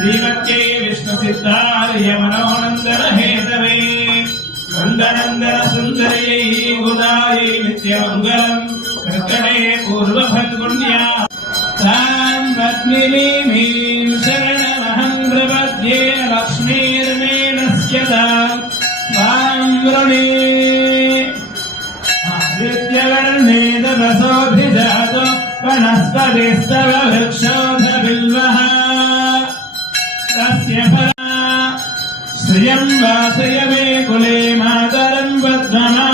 श्रीमत्यै विष्णुसिद्धार्य मनोनन्दन Hathaway नन्दनन्दन सुन्दर्यै गुणायै नित्यमङ्गलम् कर्कणे पूर्वफल्गुण्या तां पद्मिनीं शरणमहं प्रपद्ये लक्ष्मीर्मेणस्यताम् त्वां वृणे आदित्यवर्णेदवसोऽभिजातो वनस्पतिस्तव वृक्षोऽधबिल्वः तस्य फला श्रियं वासय मे कुले मातरं पद्मना